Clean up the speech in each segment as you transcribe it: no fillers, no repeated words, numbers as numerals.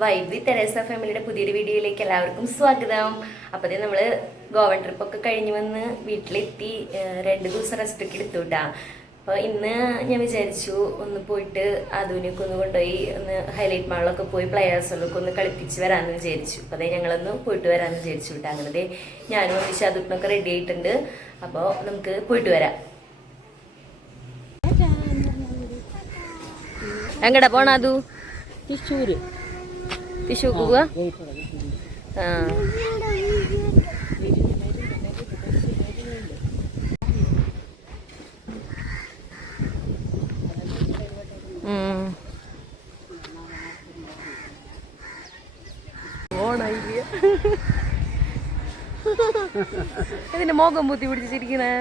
Vibe വിത്ത് Teresa ഫാമിലിയുടെ പുതിയൊരു വീഡിയോയിലേക്ക് എല്ലാവർക്കും സ്വാഗതം. അപ്പോൾ നമ്മൾ ഗോവൻ ട്രിപ്പൊക്കെ കഴിഞ്ഞ് വന്ന് വീട്ടിലെത്തി 2 ദിവസം റെസ്റ്റൊക്കെ എടുത്തുവിട്ടാ. അപ്പോൾ ഇന്ന് ഞാൻ വിചാരിച്ചു ഒന്ന് പോയിട്ട് ആധുനിക് ഒന്ന് കൊണ്ടുപോയി ഒന്ന് ഹൈലൈറ്റ് മാളിലൊക്കെ പോയി പ്ലെയേഴ്സുകളൊക്കെ ഒന്ന് കളിപ്പിച്ച് വരാമെന്ന് വിചാരിച്ചു. അപ്പോൾ അതേ ഞങ്ങളൊന്ന് പോയിട്ട് വരാമെന്ന് വിചാരിച്ചു വിട്ടാ. അങ്ങനെ ഞാനും വിശാദുട്ടിനൊക്കെ റെഡി ആയിട്ടുണ്ട്. അപ്പോൾ നമുക്ക് പോയിട്ട് വരാം. എങ്ങടാ പോണ അതു? തൃശ്ശൂര് പോവുക. ആ ഇതിന്റെ മോകം ബുദ്ധി പിടിച്ചിരിക്കണേ.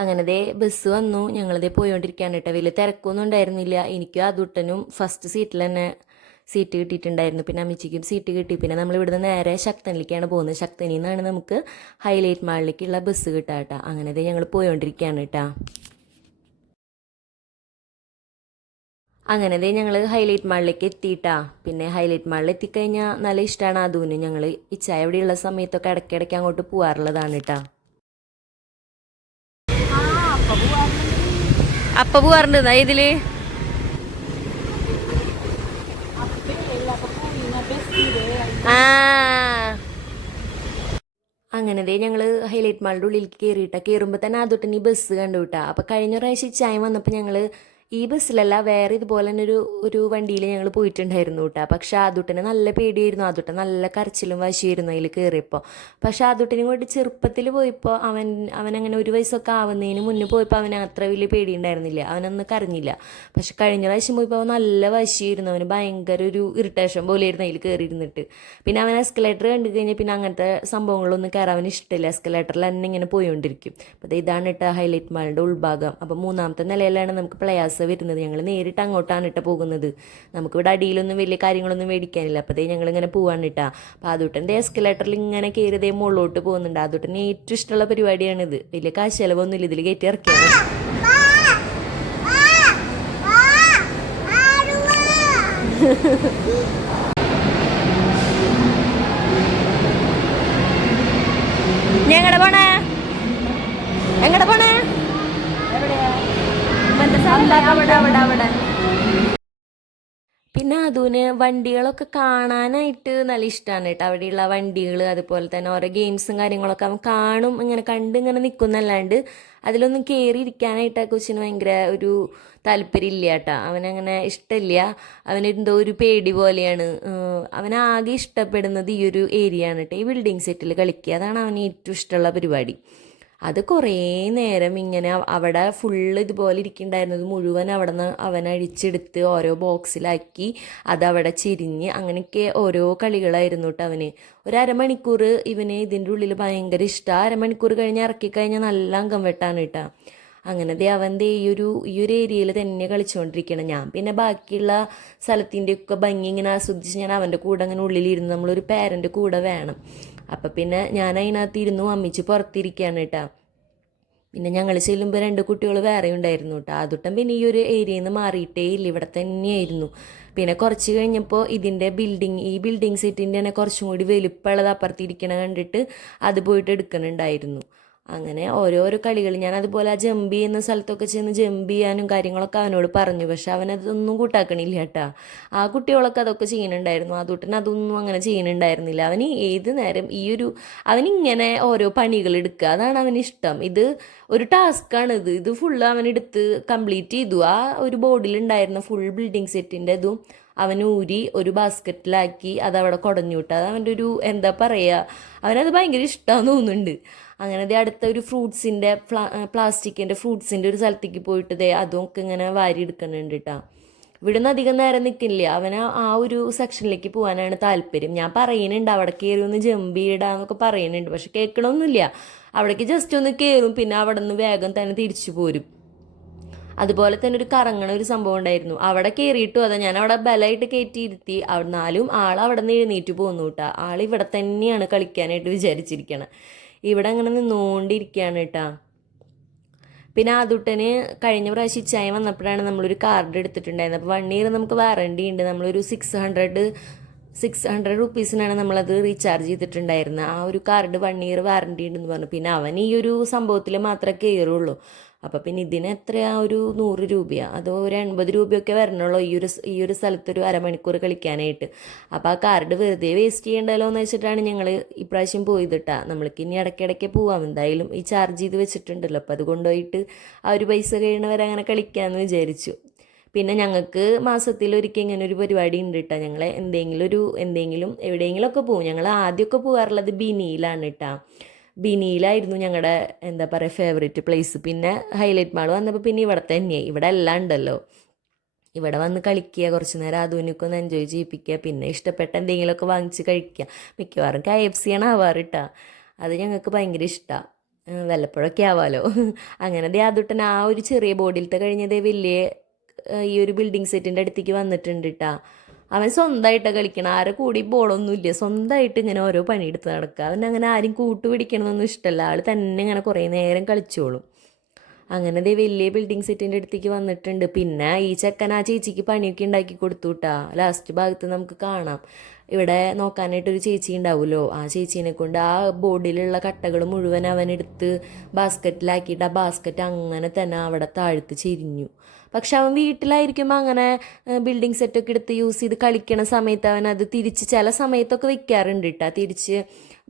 അങ്ങനത്തെ ബസ് വന്നു. ഞങ്ങളിതേ പോയോണ്ടിരിക്കുകയാണ് കേട്ടോ. വലിയ തിരക്കൊന്നും ഉണ്ടായിരുന്നില്ല. എനിക്കും അതുട്ടനും ഫസ്റ്റ് സീറ്റിൽ തന്നെ സീറ്റ് കിട്ടിയിട്ടുണ്ടായിരുന്നു. പിന്നെ അമ്മച്ചിക്കും സീറ്റ് കിട്ടി. പിന്നെ നമ്മൾ ഇവിടുന്ന് നേരെ ശക്തനിലേക്കാണ് പോകുന്നത്. ശക്തനിൽ നിന്നാണ് നമുക്ക് ഹൈലൈറ്റ് മാളിലേക്കുള്ള ബസ് കിട്ടുക കേട്ടോ. അങ്ങനത്തെ ഞങ്ങൾ പോയോണ്ടിരിക്കുകയാണ് കേട്ടോ. അങ്ങനത്തെ ഞങ്ങൾ ഹൈലൈറ്റ് മാളിലേക്ക് എത്തിയിട്ടാ. പിന്നെ ഹൈലൈറ്റ് മാളിൽ എത്തിക്കഴിഞ്ഞാൽ നല്ല ഇഷ്ടമാണ് അതുവിന്. ഞങ്ങൾ ഇച്ചായ ഇവിടെയുള്ള സമയത്തൊക്കെ ഇടയ്ക്കിടയ്ക്ക് അങ്ങോട്ട് പോകാറുള്ളതാണ് കേട്ടോ. അപ്പ പോവാറുണ്ട് ഇതില്. അങ്ങനത്തെ ഞങ്ങൾ ഹൈലൈറ്റ് മാളിൻ്റെ ഉള്ളിലേക്ക് കയറുമ്പോൾ തന്നെ അതൊട്ട് ഈ ബസ് കണ്ടു കിട്ടാ. അപ്പം കഴിഞ്ഞ പ്രാവശ്യം ചായ വന്നപ്പോൾ ഞങ്ങൾ ഈ ബസ്സിലല്ല വേറെ ഇതുപോലെ തന്നെ ഒരു വണ്ടിയിൽ ഞങ്ങൾ പോയിട്ടുണ്ടായിരുന്നു കേട്ടോ. പക്ഷെ ആദുട്ടന് നല്ല പേടിയായിരുന്നു. ആദുട്ടൻ നല്ല കരച്ചിലും വശിയായിരുന്നു അതിൽ കയറിയപ്പോൾ. പക്ഷെ ആദുട്ടനും കൊണ്ട് ചെറുപ്പത്തിൽ പോയപ്പോൾ അവനങ്ങനെ 1 വയസ്സൊക്കെ ആവുന്നതിന് മുന്നേ പോയപ്പോൾ അവന് അത്ര വലിയ പേടിയുണ്ടായിരുന്നില്ല. അവനൊന്നും കരഞ്ഞില്ല. പക്ഷെ കഴിഞ്ഞ പ്രാവശ്യം പോയപ്പോൾ അവൻ നല്ല വശിയായിരുന്നു. അവന് ഭയങ്കര ഒരു ഇറിറ്റേഷൻ പോലെയായിരുന്നു അതിൽ കയറിയിരുന്നിട്ട്. പിന്നെ അവൻ എസ്കലേറ്റർ കണ്ടു കഴിഞ്ഞാൽ പിന്നെ അങ്ങനത്തെ സംഭവങ്ങളൊന്നും കയറാൻ അവന് ഇഷ്ടമില്ല. എസ്കലേറ്ററിൽ തന്നെ ഇങ്ങനെ പോയിക്കൊണ്ടിരിക്കും. അപ്പോൾ ഇതാണ് കേട്ടോ ഹൈലൈറ്റ് മാളിൻ്റെ ഉൾഭാഗം. അപ്പോൾ 3ാമത്തെ നിലയിലാണ് നമുക്ക് പ്ലയാസ് വരുന്നത്. ഞങ്ങൾ നേരിട്ട് അങ്ങോട്ടാണ് ഇട്ട പോകുന്നത്. നമുക്കിവിടെ അടിയിലൊന്നും വലിയ കാര്യങ്ങളൊന്നും മേടിക്കാനില്ല. അപ്പോൾ ഞങ്ങളിങ്ങനെ പോവാണ് ഇട്ടാ. അപ്പോൾ അതുട്ടൻ്റെ എസ്കലേറ്ററിൽ ഇങ്ങനെ കയറിയതേ മുകളിലോട്ട് പോകുന്നുണ്ട്. അതുട്ടന് ഏറ്റവും ഇഷ്ടമുള്ള പരിപാടിയാണിത്. വലിയ കാശ് ചിലവൊന്നുമില്ല. ഇതിൽ കയറ്റി ഇറക്കിയാണ്. എങ്ങടെ പോണേ? പിന്നെ അതുവിന് വണ്ടികളൊക്കെ കാണാനായിട്ട് നല്ല ഇഷ്ടമാണ് കേട്ടോ. അവിടെയുള്ള വണ്ടികൾ അതുപോലെ തന്നെ ഓരോ ഗെയിംസും കാര്യങ്ങളൊക്കെ അവൻ കാണും. ഇങ്ങനെ ഇങ്ങനെ നിൽക്കുന്നല്ലാണ്ട് അതിലൊന്നും കയറി ഇരിക്കാനായിട്ട് ആ കൊച്ചിന് ഭയങ്കര ഒരു താല്പര്യമില്ല കേട്ടോ. അവനങ്ങനെ ഇഷ്ടമില്ല. അവനെന്തോ ഒരു പേടി പോലെയാണ്. അവനാകെ ഇഷ്ടപ്പെടുന്നത് ഈ ഒരു ഏരിയ ആണ് കേട്ടോ. ഈ ബിൽഡിംഗ് സെറ്റിൽ കളിക്കുക, അതാണ് അവന് ഏറ്റവും ഇഷ്ടമുള്ള പരിപാടി. അത് കുറേ നേരം ഇങ്ങനെ അവിടെ ഫുള്ള് ഇതുപോലെ ഇരിക്കുന്നുണ്ടായിരുന്നത് മുഴുവൻ അവിടെ നിന്ന് അവൻ അഴിച്ചെടുത്ത് ഓരോ ബോക്സിലാക്കി അതവിടെ ചെരിഞ്ഞ് അങ്ങനെയൊക്കെ ഓരോ കളികളായിരുന്നു കേട്ടോ അവന്. 1/2 മണിക്കൂർ ഇവന് ഇതിൻ്റെ ഉള്ളിൽ ഭയങ്കര ഇഷ്ടമാണ്. 1/2 മണിക്കൂർ കഴിഞ്ഞ് ഇറക്കിക്കഴിഞ്ഞാൽ നല്ല അംഗം വെട്ടാണ് കേട്ടോ. അങ്ങനെ അവൻ്റെ ഈ ഒരു ഏരിയയിൽ തന്നെ കളിച്ചുകൊണ്ടിരിക്കണം. ഞാൻ പിന്നെ ബാക്കിയുള്ള സ്ഥലത്തിൻ്റെയൊക്കെ ഭംഗി ഇങ്ങനെ ആസ്വദിച്ച് ഞാൻ അവൻ്റെ കൂടെ അങ്ങനെ ഉള്ളിലിരുന്ന്, നമ്മളൊരു പേരൻ്റെ കൂടെ വേണം. അപ്പം പിന്നെ ഞാൻ അതിനകത്ത് ഇരുന്നു, അമ്മിച്ച് പുറത്തിരിക്കുകയാണ് കേട്ടോ. പിന്നെ ഞങ്ങൾ ചെല്ലുമ്പോൾ 2 കുട്ടികൾ വേറെ ഉണ്ടായിരുന്നു കേട്ടോ. അതുട്ടം പിന്നെ ഈ ഒരു ഏരിയയിൽ നിന്ന് മാറിയിട്ടേ ഇല്ല, ഇവിടെ തന്നെയായിരുന്നു. പിന്നെ കുറച്ച് കഴിഞ്ഞപ്പോൾ ഈ ബിൽഡിംഗ് സെറ്റിൻ്റെ തന്നെ കുറച്ചും കൂടി വലുപ്പമുള്ളത് അപ്പുറത്തിരിക്കണ കണ്ടിട്ട് അത് പോയിട്ട് എടുക്കണുണ്ടായിരുന്നു. അങ്ങനെ ഓരോരോ കളികൾ ഞാൻ അതുപോലെ ആ ജമ്പ് ചെയ്യുന്ന സ്ഥലത്തൊക്കെ ചെന്ന് ജമ്പ് ചെയ്യാനും കാര്യങ്ങളൊക്കെ അവനോട് പറഞ്ഞു. പക്ഷെ അവനതൊന്നും കൂട്ടാക്കണില്ല കേട്ടോ. ആ കുട്ടികളൊക്കെ അതൊക്കെ ചെയ്യുന്നുണ്ടായിരുന്നു. അതുകൊണ്ടിന് അതൊന്നും അങ്ങനെ ചെയ്യുന്നുണ്ടായിരുന്നില്ല. അവന് ഏത് നേരം അവനിങ്ങനെ ഓരോ പണികൾ എടുക്കുക, അതാണ് അവനിഷ്ടം. ഇത് ഒരു ടാസ്ക്കാണിത്. ഇത് ഫുള്ള് അവനെടുത്ത് കംപ്ലീറ്റ് ചെയ്തു. ആ ഒരു ബോർഡിലുണ്ടായിരുന്ന ഫുൾ ബിൽഡിംഗ് സെറ്റിൻ്റെ ഇതും അവൻ ഊരി ഒരു ബാസ്ക്കറ്റിലാക്കി അതവിടെ കുടഞ്ഞു വിട്ടു. അത് അവൻ്റെ ഒരു എന്താ പറയുക, അവനത് ഭയങ്കര ഇഷ്ടമാണെന്ന് തോന്നുന്നുണ്ട്. അങ്ങനെ അടുത്ത ഒരു പ്ലാസ്റ്റിക്കിൻ്റെ ഫ്രൂട്ട്സിൻ്റെ ഒരു സ്ഥലത്തേക്ക് പോയിട്ട് അതൊക്കെ ഇങ്ങനെ വാരി എടുക്കുന്നുണ്ട് കേട്ടോ. ഇവിടുന്ന് അധികം നേരം നിൽക്കില്ല. അവന് ആ ഒരു സെക്ഷനിലേക്ക് പോകാനാണ് താല്പര്യം. ഞാൻ പറയുന്നുണ്ട് അവിടെ കയറി ഒന്ന് ജമ്പ് ചെയ്യിടാന്നൊക്കെ പറയുന്നുണ്ട്. പക്ഷെ കേൾക്കണമൊന്നുമില്ല. അവിടേക്ക് ജസ്റ്റ് ഒന്ന് കയറും, പിന്നെ അവിടെ നിന്ന് വേഗം തന്നെ തിരിച്ചു പോരും. അതുപോലെ തന്നെ ഒരു കറങ്ങണ ഒരു സംഭവം ഉണ്ടായിരുന്നു. അവിടെ കയറിയിട്ടും അതാ ഞാൻ അവിടെ ബലമായിട്ട് കയറ്റിയിരുത്തി. എന്നാലും അവിടെ നിന്ന് എഴുന്നേറ്റ് പോന്നു കേട്ടാ. ഇവിടെ തന്നെയാണ് കളിക്കാനായിട്ട് വിചാരിച്ചിരിക്കണം. ഇവിടെ അങ്ങനെ നിന്നുകൊണ്ടിരിക്കുകയാണ് കേട്ടാ. പിന്നെ ആദൂട്ടന് കഴിഞ്ഞ പ്രാവശ്യം ഇച്ചായ വന്നപ്പോഴാണ് നമ്മളൊരു കാർഡ് എടുത്തിട്ടുണ്ടായിരുന്നത്. അപ്പോൾ 1 ഇയർ നമുക്ക് വാറണ്ടി ഉണ്ട്. നമ്മളൊരു 600 റുപ്പീസിനാണ് നമ്മളത് റീചാർജ് ചെയ്തിട്ടുണ്ടായിരുന്നത്. ആ ഒരു കാർഡ് 1 ഇയർ വാറണ്ടി ഉണ്ടെന്ന് പറഞ്ഞു. പിന്നെ അവൻ ഈ ഒരു സംഭവത്തിൽ മാത്രമേ കയറുള്ളൂ. അപ്പോൾ പിന്നെ ഇതിന് എത്രയാ, ഒരു 100 രൂപയാണ്, അതോ ഒരു 80 രൂപയൊക്കെ വരണുള്ളൂ ഈ ഒരു സ്ഥലത്തൊരു അരമണിക്കൂർ കളിക്കാനായിട്ട്. അപ്പോൾ ആ കാർഡ് വെറുതെ വേസ്റ്റ് ചെയ്യണ്ടല്ലോ എന്ന് വെച്ചിട്ടാണ് ഞങ്ങൾ ഇപ്രാവശ്യം പോയതിട്ടാ. നമ്മൾക്ക് ഇനി ഇടയ്ക്കിടയ്ക്ക് പോവാം, എന്തായാലും ഈ ചാർജ് ചെയ്ത് വെച്ചിട്ടുണ്ടല്ലോ, അപ്പോൾ അത് കൊണ്ടുപോയിട്ട് ആ ഒരു പൈസ കഴിയണവരെ അങ്ങനെ കളിക്കാമെന്ന് വിചാരിച്ചു. പിന്നെ ഞങ്ങൾക്ക് മാസത്തിലൊരിക്കൽ ഇങ്ങനെ ഒരു പരിപാടി ഉണ്ട് കേട്ടോ. ഞങ്ങൾ എന്തെങ്കിലും എവിടെയെങ്കിലുമൊക്കെ പോകും. ഞങ്ങൾ ആദ്യമൊക്കെ പോകാറുള്ളത് ബിനിയിലാണ് കേട്ടോ. ബിനിയിലായിരുന്നു ഞങ്ങളുടെ എന്താ പറയുക ഫേവറേറ്റ് പ്ലേസ്. പിന്നെ ഹൈലൈറ്റ് മാൾ വന്നപ്പോൾ പിന്നെ ഇവിടെ തന്നെയായി. ഇവിടെ എല്ലാം ഉണ്ടല്ലോ, ഇവിടെ വന്ന് കളിക്കുക, കുറച്ച് നേരം ആധുനികം ഒന്ന് എൻജോയ് ചെയ്യിപ്പിക്കുക, പിന്നെ ഇഷ്ടപ്പെട്ട എന്തെങ്കിലുമൊക്കെ വാങ്ങിച്ച് കഴിക്കുക. മിക്കവാറും KFC ആണ് ആവാറ് കേട്ടോ. അത് ഞങ്ങൾക്ക് ഭയങ്കര ഇഷ്ടമാണ്, വല്ലപ്പോഴൊക്കെ ആവാമല്ലോ. അങ്ങനെ ആദുട്ടൻ ആ ഒരു ചെറിയ ബോർഡിലത്തെ കഴിഞ്ഞതേ വലിയ ഈ ഒരു ബിൽഡിംഗ് സെറ്റിൻ്റെ അടുത്തേക്ക് വന്നിട്ടുണ്ട് കേട്ടോ. അവൻ സ്വന്തമായിട്ടാണ് കളിക്കണം, ആരെ കൂടി ബോളൊന്നുമില്ല, സ്വന്തമായിട്ട് ഇങ്ങനെ ഓരോ പണിയെടുത്ത് നടക്കുക. അവൻ അങ്ങനെ ആരും കൂട്ടുപിടിക്കണമെന്നൊന്നും ഇഷ്ടമല്ല, ആൾ തന്നെ ഇങ്ങനെ കുറേ നേരം കളിച്ചോളും. അങ്ങനെ വലിയ ബിൽഡിംഗ് സെറ്റിൻ്റെ അടുത്തേക്ക് വന്നിട്ടുണ്ട്. പിന്നെ ഈ ചെക്കൻ ആ ചേച്ചിക്ക് പണിയൊക്കെ ഉണ്ടാക്കി കൊടുത്തു കേട്ടാ. ലാസ്റ്റ് ഭാഗത്ത് നമുക്ക് കാണാം, ഇവിടെ നോക്കാനായിട്ടൊരു ചേച്ചി ഉണ്ടാവുമല്ലോ, ആ ചേച്ചീനെ കൊണ്ട് ആ ബോർഡിലുള്ള കട്ടകൾ മുഴുവൻ അവൻ എടുത്ത് ബാസ്ക്കറ്റിലാക്കിയിട്ട് ആ ബാസ്ക്കറ്റ് അങ്ങനെ തന്നെ അവിടെ താഴ്ത്ത് ചെരിഞ്ഞു. പക്ഷെ അവൻ വീട്ടിലായിരിക്കുമ്പോൾ അങ്ങനെ ബിൽഡിംഗ് സെറ്റൊക്കെ എടുത്ത് യൂസ് ചെയ്ത് കളിക്കണ സമയത്ത് അവൻ അത് തിരിച്ച് ചില സമയത്തൊക്കെ വെക്കാറുണ്ട് കേട്ടോ. തിരിച്ച്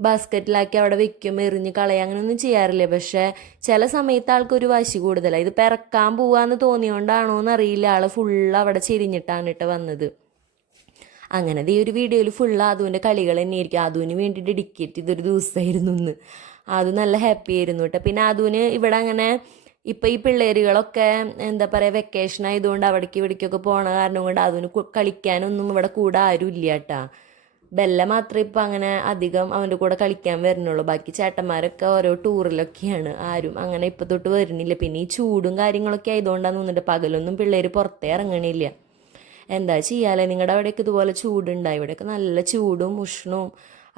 ബാസ്ക്കറ്റിലാക്കി അവിടെ വെക്കും, എറിഞ്ഞ് കളയുക, അങ്ങനെയൊന്നും ചെയ്യാറില്ല. പക്ഷേ ചില സമയത്ത് ആൾക്കൊരു വാശി കൂടുതലാണ്. ഇത് പിറക്കാൻ പോവാന്ന് തോന്നിയോണ്ടാണോ എന്നറിയില്ല, ആൾ ഫുള്ള് അവിടെ ചെരിഞ്ഞിട്ടാണ് കേട്ടോ വന്നത്. അങ്ങനെ ഈ ഒരു വീഡിയോയിൽ ഫുള്ള് ആദുവിൻ്റെ കളികൾ തന്നെയായിരിക്കും. ആദുവിന് വേണ്ടി ഡെഡിക്കേറ്റ് ചെയ്തൊരു ദിവസമായിരുന്നു ഇന്ന്. ആദു നല്ല ഹാപ്പി ആയിരുന്നു കേട്ടോ. പിന്നെ ആദുവിന് ഇവിടെ അങ്ങനെ ഇപ്പോൾ ഈ പിള്ളേരുകളൊക്കെ എന്താ പറയുക വെക്കേഷൻ ആയതുകൊണ്ട് അവിടേക്ക് ഇവിടേക്കൊക്കെ പോണ കാരണം കൊണ്ട് അതിന് കളിക്കാനൊന്നും ഇവിടെ കൂടെ ആരും ഇല്ല കേട്ടാ. ബെല്ല മാത്രമേ ഇപ്പം അങ്ങനെ അധികം അവൻ്റെ കൂടെ കളിക്കാൻ വരുന്നുള്ളൂ. ബാക്കി ചേട്ടന്മാരൊക്കെ ഓരോ ടൂറിലൊക്കെയാണ്, ആരും അങ്ങനെ ഇപ്പം തൊട്ട് വരുന്നില്ല. പിന്നെ ഈ ചൂടും കാര്യങ്ങളൊക്കെ ആയതുകൊണ്ടാണ് തോന്നുന്നുണ്ട് പകലൊന്നും പിള്ളേർ പുറത്തേ ഇറങ്ങണില്ല. എന്താ ചെയ്യാല്ലേ, നിങ്ങളുടെ അവിടെയൊക്കെ ഇതുപോലെ ചൂടുണ്ടായി? ഇവിടെയൊക്കെ നല്ല ചൂടും ഉഷ്ണവും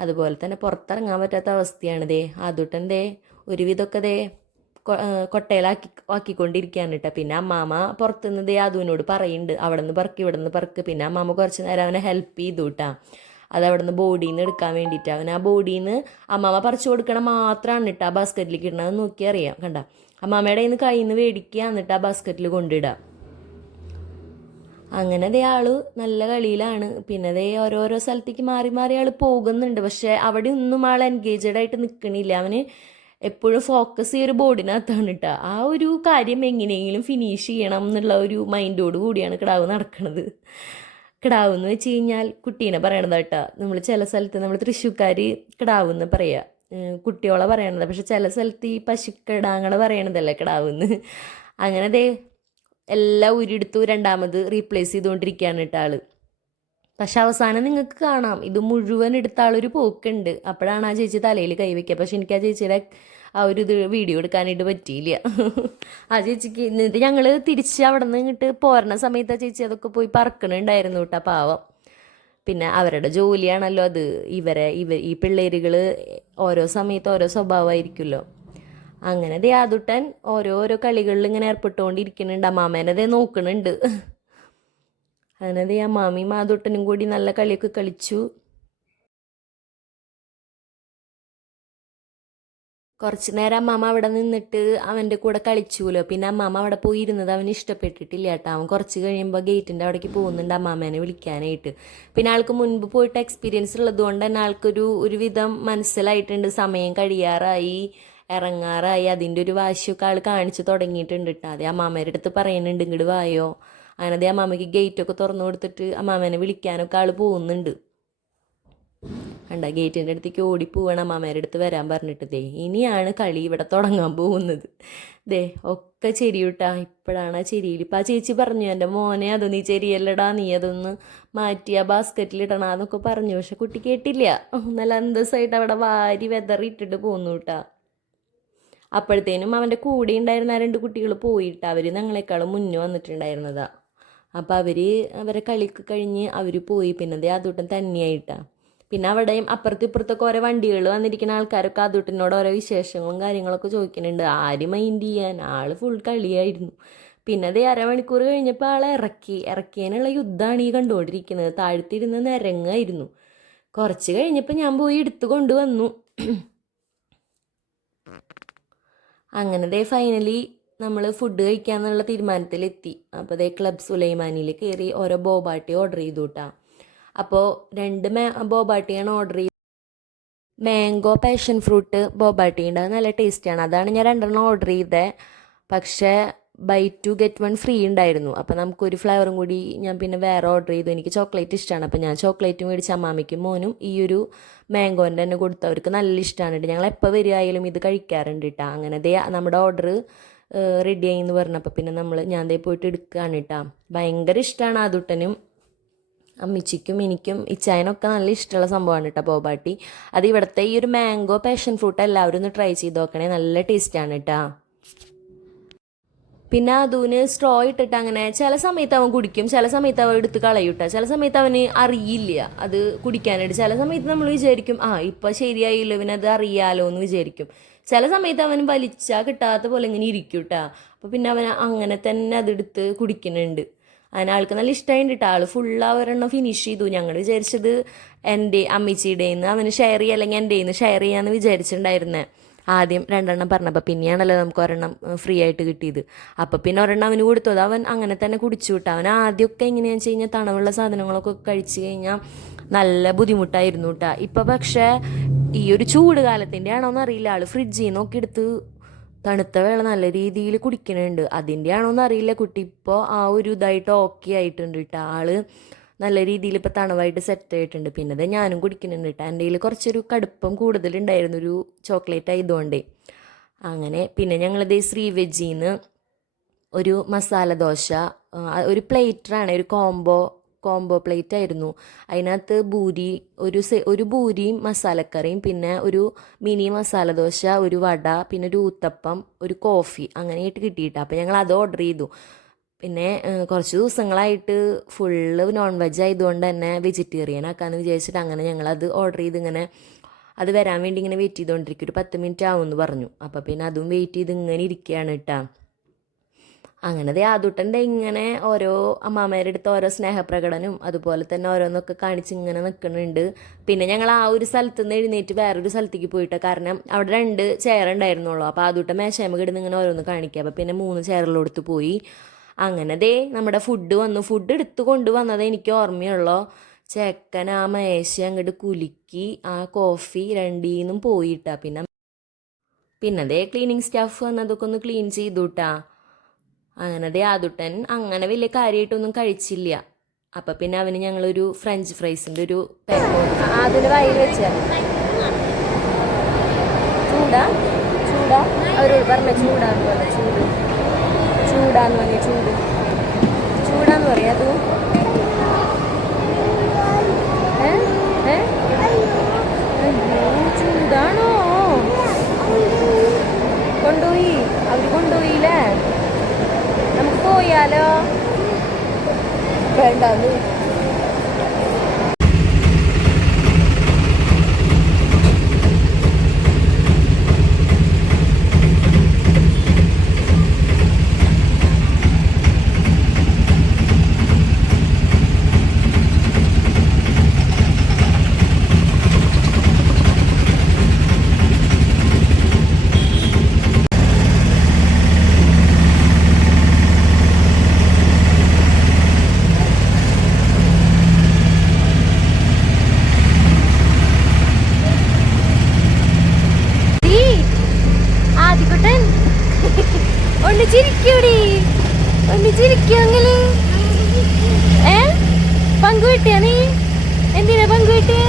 അതുപോലെ തന്നെ പുറത്തിറങ്ങാൻ പറ്റാത്ത അവസ്ഥയാണ്. ആദുട്ടൻ ഒരുവിധമൊക്കെ ആക്കിക്കൊണ്ടിരിക്കുകയാണ് കേട്ടോ. പിന്നെ അമ്മാമ്മ പുറത്തുനിന്ന് അതുവിനോട് പറയുന്നുണ്ട്, അവിടെ നിന്ന് പറക്ക് ഇവിടെ നിന്ന് പറക്ക്. പിന്നെ അമ്മാമ്മ കുറച്ച് നേരം അവനെ ഹെൽപ്പ് ചെയ്തു കേട്ടാ. അത് അവിടെ നിന്ന് ബോഡിയിൽ നിന്ന് എടുക്കാൻ വേണ്ടിയിട്ട്. അവൻ ആ ബോഡിയിൽ നിന്ന് അമ്മാമ്മ പറിച്ചു കൊടുക്കണം മാത്രമാണ് കേട്ടോ ആ ബാസ്ക്കറ്റിലേക്ക് ഇടണത്. നോക്കി അറിയാം കണ്ട, അമ്മാമ്മയുടെ കയ്യിൽ നിന്ന് മേടിക്കുക, എന്നിട്ട് ആ ബാസ്ക്കറ്റിൽ കൊണ്ടിടുക. അങ്ങനെ ആള് നല്ല കളിയിലാണ്. പിന്നെ ഓരോരോ സ്ഥലത്തേക്ക് മാറി മാറി ആൾ പോകുന്നുണ്ട്. പക്ഷെ അവിടെ ഒന്നും ആൾ എൻഗേജഡ് ആയിട്ട് നിൽക്കണില്ല. അവന് എപ്പോഴും ഫോക്കസ് ഈ ഒരു ബോർഡിനകത്താണ് കേട്ടോ. ആ ഒരു കാര്യം എങ്ങനെയെങ്കിലും ഫിനിഷ് ചെയ്യണം എന്നുള്ള ഒരു മൈൻഡോട് കൂടിയാണ് കിടാവ് നടക്കുന്നത്. കിടാവ് എന്ന് വെച്ച് കഴിഞ്ഞാൽ കുട്ടീനെ പറയണത് കേട്ടോ. നമ്മൾ ചില സ്ഥലത്ത് നമ്മൾ തൃശ്ശൂർക്കാർ കിടാവ് എന്ന് പറയുക, കുട്ടിയോളെ പറയണത്. പക്ഷെ ചില സ്ഥലത്ത് ഈ പശുക്കിടാങ്ങളെ പറയണതല്ലേ കിടാവെന്ന്. അങ്ങനെ എല്ലാം ഉരിയെടുത്തു രണ്ടാമത് റീപ്ലേസ് ചെയ്തുകൊണ്ടിരിക്കുകയാണ് കേട്ടോ ആള്. പക്ഷെ അവസാനം നിങ്ങൾക്ക് കാണാം ഇത് മുഴുവൻ എടുത്ത ആളൊരു പോക്കുണ്ട്. അപ്പോഴാണ് ആ ചേച്ചി തലയിൽ കൈവയ്ക്കുക. പക്ഷെ എനിക്ക് ആ ചേച്ചിയുടെ ആ ഒരു ഇത് വീഡിയോ എടുക്കാനായിട്ട് പറ്റിയില്ല. ആ ചേച്ചിക്ക് എന്നിട്ട് ഞങ്ങൾ തിരിച്ച് അവിടെ നിന്ന് ഇങ്ങോട്ട് പോരണ സമയത്ത് ആ ചേച്ചി അതൊക്കെ പോയി പറക്കണുണ്ടായിരുന്നു കേട്ടോ, പാവം. പിന്നെ അവരുടെ ജോലിയാണല്ലോ അത്. ഈ പിള്ളേരുകൾ ഓരോ സമയത്ത് ഓരോ സ്വഭാവമായിരിക്കുമല്ലോ. അങ്ങനെ ആദുട്ടൻ ഓരോരോ കളികളിൽ ഇങ്ങനെ ഏർപ്പെട്ടുകൊണ്ടിരിക്കുന്നുണ്ട്. അമ്മാമേനെ നോക്കണുണ്ട്. അങ്ങനെ അമ്മാമിയും ആദുട്ടനും കൂടി നല്ല കളിയൊക്കെ കളിച്ചു. കുറച്ച് നേരം അമ്മാമ്മ അവിടെ നിന്നിട്ട് അവൻ്റെ കൂടെ കളിച്ചുല്ലോ. പിന്നെ അമ്മാമ്മ അവിടെ പോയി ഇരുന്നത് അവന് ഇഷ്ടപ്പെട്ടിട്ടില്ല കേട്ടോ. അവൻ കുറച്ച് കഴിയുമ്പോൾ ഗേറ്റിൻ്റെ അവിടേക്ക് പോകുന്നുണ്ട് അമ്മാമ്മേനെ വിളിക്കാനായിട്ട്. പിന്നെ ആൾക്ക് മുൻപ് പോയിട്ട് എക്സ്പീരിയൻസ് ഉള്ളത് കൊണ്ട് തന്നെ ഒരു വിധം മനസ്സിലായിട്ടുണ്ട്. സമയം കഴിയാറായി, ഇറങ്ങാറായി. അതിൻ്റെ ഒരു വാശിയൊക്കെ ആൾ കാണിച്ച് തുടങ്ങിയിട്ടുണ്ട് കേട്ടോ. അതേ അമ്മാമ്മേരുടെ അടുത്ത് പറയുന്നുണ്ട് ഇങ്ങോട്ട് വായോ. അങ്ങനെ അമ്മാമ്മയ്ക്ക് ഗേറ്റൊക്കെ തുറന്നു കൊടുത്തിട്ട് അമ്മാമ്മേനെ വിളിക്കാനൊക്കെ ആൾ പോകുന്നുണ്ട്. കണ്ട, ഗേറ്റിൻ്റെ അടുത്തേക്ക് ഓടിപ്പോവാണ് അമ്മാമ്മേരുടെ അടുത്ത് വരാൻ പറഞ്ഞിട്ട്. ഇനിയാണ് കളി ഇവിടെ തുടങ്ങാൻ പോകുന്നത്. ഒക്കെ ചെരിയൂട്ടാ. ഇപ്പോഴാണ് ആ ചെരിയിൽ ഇപ്പം ആ ചേച്ചി പറഞ്ഞു, എൻ്റെ മോനെ അത് നീ ചെരിയല്ലടാ, നീ അതൊന്ന് മാറ്റി ആ ബാസ്ക്കറ്റിലിടണമെന്നൊക്കെ പറഞ്ഞു. പക്ഷെ കുട്ടി കേട്ടില്ല. നല്ല അന്തസ്സായിട്ട് അവിടെ വാരി വെതറിയിട്ടിട്ട് പോന്നു കേട്ടാ. അപ്പോഴത്തേനും അവൻ്റെ കൂടെ ഉണ്ടായിരുന്ന 2 കുട്ടികൾ പോയിട്ട് അവർ ഞങ്ങളെക്കാളും മുന്നേ വന്നിട്ടുണ്ടായിരുന്നതാ. അപ്പോൾ അവരെ കളിക്ക് കഴിഞ്ഞ് അവർ പോയി. പിന്നെ ആദൂട്ടൻ തന്നെയായിട്ടാണ്. പിന്നെ അവിടെയും അപ്പുറത്തും ഇപ്പുറത്തൊക്കെ ഓരോ വണ്ടികൾ വന്നിരിക്കുന്ന ആൾക്കാരൊക്കെ അതുട്ടിനോട് ഓരോ വിശേഷങ്ങളും കാര്യങ്ങളൊക്കെ ചോദിക്കുന്നുണ്ട്. ആരും മൈൻഡ് ചെയ്യാൻ, ആള് ഫുൾ കളിയായിരുന്നു. പിന്നെ അതേ അരമണിക്കൂർ കഴിഞ്ഞപ്പോൾ ആളെ ഇറക്കിയതിനുള്ള യുദ്ധമാണ് ഈ കണ്ടുകൊണ്ടിരിക്കുന്നത്. താഴ്ത്തിരുന്ന് നിരങ്ങായിരുന്നു. കുറച്ച് കഴിഞ്ഞപ്പോൾ ഞാൻ പോയി എടുത്തു കൊണ്ടുവന്നു. അങ്ങനെ ദേ ഫൈനലി നമ്മൾ ഫുഡ് കഴിക്കാന്നുള്ള തീരുമാനത്തിലെത്തി. അപ്പോൾ ദേ ക്ലബ് സുലൈമാനിയിൽ കയറി ഓരോ ബോബാട്ടി ഓർഡർ ചെയ്തു കേട്ടാ. അപ്പോൾ 2 ബോബാട്ടിയാണ് ഓർഡർ ചെയ്തത്. മാംഗോ പാഷൻ ഫ്രൂട്ട് ബോബാട്ടി ഉണ്ട്, അത് നല്ല ടേസ്റ്റിയാണ്. അതാണ് ഞാൻ 2 ഓർഡർ ചെയ്തത്. പക്ഷേ ബൈ 2 ഗെറ്റ് 1 ഫ്രീ ഉണ്ടായിരുന്നു. അപ്പോൾ നമുക്കൊരു ഫ്ലേവറും കൂടി ഞാൻ പിന്നെ വേറെ ഓർഡർ ചെയ്തു. എനിക്ക് ചോക്ലേറ്റ് ഇഷ്ടമാണ്. അപ്പോൾ ഞാൻ ചോക്ലേറ്റും മേടിച്ച് അമ്മാമ്മയ്ക്കും മോനും ഈ ഒരു മാംഗോൻ്റെ തന്നെ കൊടുത്തു. അവർക്ക് നല്ല ഇഷ്ടമാണ്. ഞങ്ങൾ എപ്പോൾ വരികയായാലും ഇത് കഴിക്കാറുണ്ട് കേട്ടോ. അങ്ങനെ ദേ നമ്മുടെ ഓർഡർ റെഡി ആയി എന്ന് പറഞ്ഞപ്പോൾ പിന്നെ ഞാൻ ദേ പോയിട്ട് എടുക്കുകയാണ് കേട്ടോ. ഭയങ്കര ഇഷ്ടമാണ് ആദുട്ടനും അമ്മിച്ചിക്കും എനിക്കും ഇച്ചായനൊക്കെ നല്ല ഇഷ്ടമുള്ള സംഭവമാണ് കേട്ടോ ബോബാട്ടി. അത് ഇവിടുത്തെ ഈ ഒരു മാംഗോ പാഷൻ ഫ്രൂട്ട് എല്ലാവരും ഒന്ന് ട്രൈ ചെയ്ത് നോക്കണേ, നല്ല ടേസ്റ്റാണ് കേട്ടോ. പിന്നെ അതിന് സ്ട്രോ ഇട്ടിട്ട് അങ്ങനെ ചില സമയത്ത് അവൻ കുടിക്കും, ചില സമയത്ത് അവൻ എടുത്ത് കളയൂട്ട, ചില സമയത്ത് അവന് അറിയില്ല അത് കുടിക്കാനായിട്ട്. ചില സമയത്ത് നമ്മൾ വിചാരിക്കും ഇപ്പം ശരിയായില്ല ഇവനത് അറിയാലോ എന്ന് വിചാരിക്കും. ചില സമയത്ത് അവൻ വലിച്ചാൽ കിട്ടാത്ത പോലെ ഇങ്ങനെ ഇരിക്കും കേട്ടോ. അപ്പോൾ പിന്നെ അവൻ അങ്ങനെ തന്നെ അതെടുത്ത് കുടിക്കുന്നുണ്ട്. അതിന് ആൾക്ക് നല്ല ഇഷ്ടമായിട്ട് കേട്ടോ. ആൾ ഫുള്ള് ഒരെണ്ണം ഫിനിഷ് ചെയ്തു. ഞങ്ങൾ വിചാരിച്ചത് എൻ്റെ അമ്മച്ചിയുടെ നിന്ന് അവന് ഷെയർ ചെയ്യുക, അല്ലെങ്കിൽ എൻ്റെ നിന്ന് ഷെയർ ചെയ്യാമെന്ന് വിചാരിച്ചിട്ടുണ്ടായിരുന്നേ. ആദ്യം 2 പറഞ്ഞപ്പോൾ പിന്നെയാണല്ലോ നമുക്ക് ഒരെണ്ണം ഫ്രീ ആയിട്ട് കിട്ടിയത്. അപ്പോൾ പിന്നെ ഒരെണ്ണം അവന് കൊടുത്തു. അത് അവൻ അങ്ങനെ തന്നെ കുടിച്ചു വിട്ടു. അവൻ ആദ്യമൊക്കെ എങ്ങനെയാണെന്ന് വെച്ച് കഴിഞ്ഞാൽ തണവുള്ള സാധനങ്ങളൊക്കെ കഴിച്ച് കഴിഞ്ഞാൽ നല്ല ബുദ്ധിമുട്ടായിരുന്നു കേട്ടോ. ഇപ്പം പക്ഷേ ഈ ഒരു ചൂട് കാലത്തിൻ്റെ ആണോന്ന് അറിയില്ല, ആൾ ഫ്രിഡ്ജിൽ നിന്നൊക്കെ എടുത്ത് തണുത്ത വെള്ളം നല്ല രീതിയിൽ കുടിക്കുന്നുണ്ട്. അതിൻ്റെ ആണോന്ന് അറിയില്ല, കുട്ടി ഇപ്പോൾ ആ ഒരു ഇതായിട്ട് ഓക്കെ ആയിട്ടുണ്ട് കേട്ടോ. ആള് നല്ല രീതിയിൽ ഇപ്പോൾ തണവായിട്ട് സെറ്റ് ആയിട്ടുണ്ട്. പിന്നെ അത് ഞാനും കുടിക്കുന്നുണ്ട് കേട്ടോ. എൻ്റെ കയ്യിൽ കുറച്ചൊരു കടുപ്പം കൂടുതലുണ്ടായിരുന്നു ഒരു ചോക്ലേറ്റ് ആയതുകൊണ്ടേ. അങ്ങനെ പിന്നെ ഞങ്ങളിത് ശ്രീ വെജിന്ന് ഒരു മസാല ദോശ, ഒരു പ്ലേറ്ററാണ്, ഒരു കോംബോ പ്ലേറ്റ് ആയിരുന്നു. അതിനകത്ത് ഒരു ബൂരിയും മസാലക്കറിയും, പിന്നെ ഒരു മിനി മസാല ദോശ, ഒരു വട, പിന്നെ ഒരു ഊത്തപ്പം, ഒരു കോഫി അങ്ങനെയായിട്ട് കിട്ടിയിട്ടാണ്. അപ്പോൾ ഞങ്ങൾ അത് ഓർഡർ ചെയ്തു. പിന്നെ കുറച്ച് ദിവസങ്ങളായിട്ട് ഫുള്ള് നോൺ വെജ് ആയതുകൊണ്ട് തന്നെ വെജിറ്റേറിയൻ ആക്കാമെന്ന് വിചാരിച്ചിട്ട് അങ്ങനെ ഞങ്ങളത് ഓർഡർ ചെയ്ത് ഇങ്ങനെ അത് വരാൻ വേണ്ടി ഇങ്ങനെ വെയിറ്റ് ചെയ്തുകൊണ്ടിരിക്കും. ഒരു 10 മിനിറ്റ് ആവുമെന്ന് പറഞ്ഞു. അപ്പോൾ പിന്നെ അതും വെയിറ്റ് ചെയ്ത് ഇങ്ങനെ ഇരിക്കുകയാണ് കേട്ടോ. അങ്ങനെ ആദുട്ടൻ്റെ ഇങ്ങനെ ഓരോ അമ്മാമ്മേരുടെ അടുത്ത് ഓരോ സ്നേഹപ്രകടനം അതുപോലെ തന്നെ ഓരോന്നൊക്കെ കാണിച്ച് ഇങ്ങനെ നിൽക്കുന്നുണ്ട്. പിന്നെ ഞങ്ങൾ ആ ഒരു സ്ഥലത്ത് നിന്ന് എഴുന്നേറ്റ് വേറൊരു സ്ഥലത്തേക്ക് പോയിട്ട്, കാരണം അവിടെ 2 ചെയർ ഉണ്ടായിരുന്നുള്ളൂ. അപ്പോൾ ആദുട്ട മേശയമ കിടന്ന് ഇങ്ങനെ ഓരോന്ന് കാണിക്കുക. അപ്പോൾ പിന്നെ 3 ചെയറിലോടുത്ത് പോയി. അങ്ങനെ ദേ നമ്മുടെ ഫുഡ് വന്നു. ഫുഡ് എടുത്തു കൊണ്ടുവന്നത് എനിക്ക് ഓർമ്മയുള്ളൂ. ചെക്കൻ ആ മേശ അങ്ങോട്ട് കുലുക്കി ആ കോഫി 2 പോയിട്ടാ. പിന്നെ ദേ ക്ലീനിങ് സ്റ്റാഫ് വന്നതൊക്കെ ഒന്ന് ക്ലീൻ ചെയ്തുട്ടാ. അങ്ങനെ ദേ ആദുട്ടൻ അങ്ങനെ വലിയ കാര്യമായിട്ടൊന്നും കഴിച്ചില്ല. അപ്പം പിന്നെ അവന് ഞങ്ങളൊരു ഫ്രഞ്ച് ഫ്രൈസിൻ്റെ ഒരു അതിന് വയൽ വെച്ച ചൂടാ അവരോട് പറഞ്ഞ ചൂടാന്ന് പറഞ്ഞ ചൂടാന്ന് പറയാ. അത് ചൂടാണോ? അവർ കൊണ്ടുപോയില്ലേ? നമുക്ക് പോയാലോ? വേണ്ടാന്ന്. ചിരിക്കൂടി പങ്കുകിട്ടിയ നീ എന്തിനാ പങ്കുകിട്ടിയ?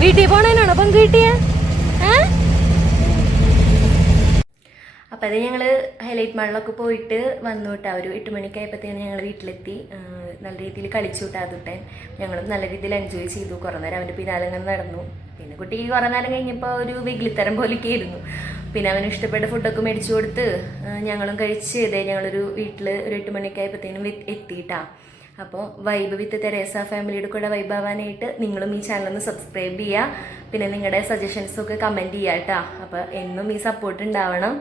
വീട്ടിൽ പോണേനാണോ പങ്കുകിട്ടിയ? അപ്പം അത് ഞങ്ങൾ ഹൈലൈറ്റ് മാളിലൊക്കെ പോയിട്ട് വന്നു കേട്ടോ. ഒരു 8 മണിക്കായപ്പോഴത്തേന് ഞങ്ങൾ വീട്ടിലെത്തി. നല്ല രീതിയിൽ കളിച്ചു വിട്ടാ അതുട്ടൻ. ഞങ്ങളും നല്ല രീതിയിൽ എൻജോയ് ചെയ്തു. കുറേ നേരം അവൻ്റെ പിന്നാലെ അങ്ങനെ നടന്നു. പിന്നെ കുട്ടി കുറേ നേരം കഴിഞ്ഞപ്പോൾ ഒരു വെഗിലിത്തരം പോലെയൊക്കെ ആയിരുന്നു. പിന്നെ അവന് ഇഷ്ടപ്പെട്ട ഫുഡൊക്കെ മേടിച്ചു കൊടുത്ത് ഞങ്ങളും കഴിച്ച് ഞങ്ങളൊരു വീട്ടിൽ ഒരു 8 മണിക്കായപ്പോഴത്തേനും എത്തിയിട്ടാ. അപ്പോൾ വൈബ് വിത്ത് തെരേസ ഫാമിലിയുടെ കൂടെ വൈബ് ആവാനായിട്ട് നിങ്ങളും ഈ ചാനൽ ഒന്ന് സബ്സ്ക്രൈബ് ചെയ്യുക. പിന്നെ നിങ്ങളുടെ സജഷൻസൊക്കെ കമൻറ്റ് ചെയ്യുക കേട്ടോ. അപ്പോൾ എന്നും ഈ സപ്പോർട്ട് ഉണ്ടാവണം.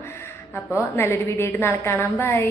അപ്പോൾ നല്ലൊരു വീഡിയോ ആയിട്ട് നാളെ കാണാം. ബൈ.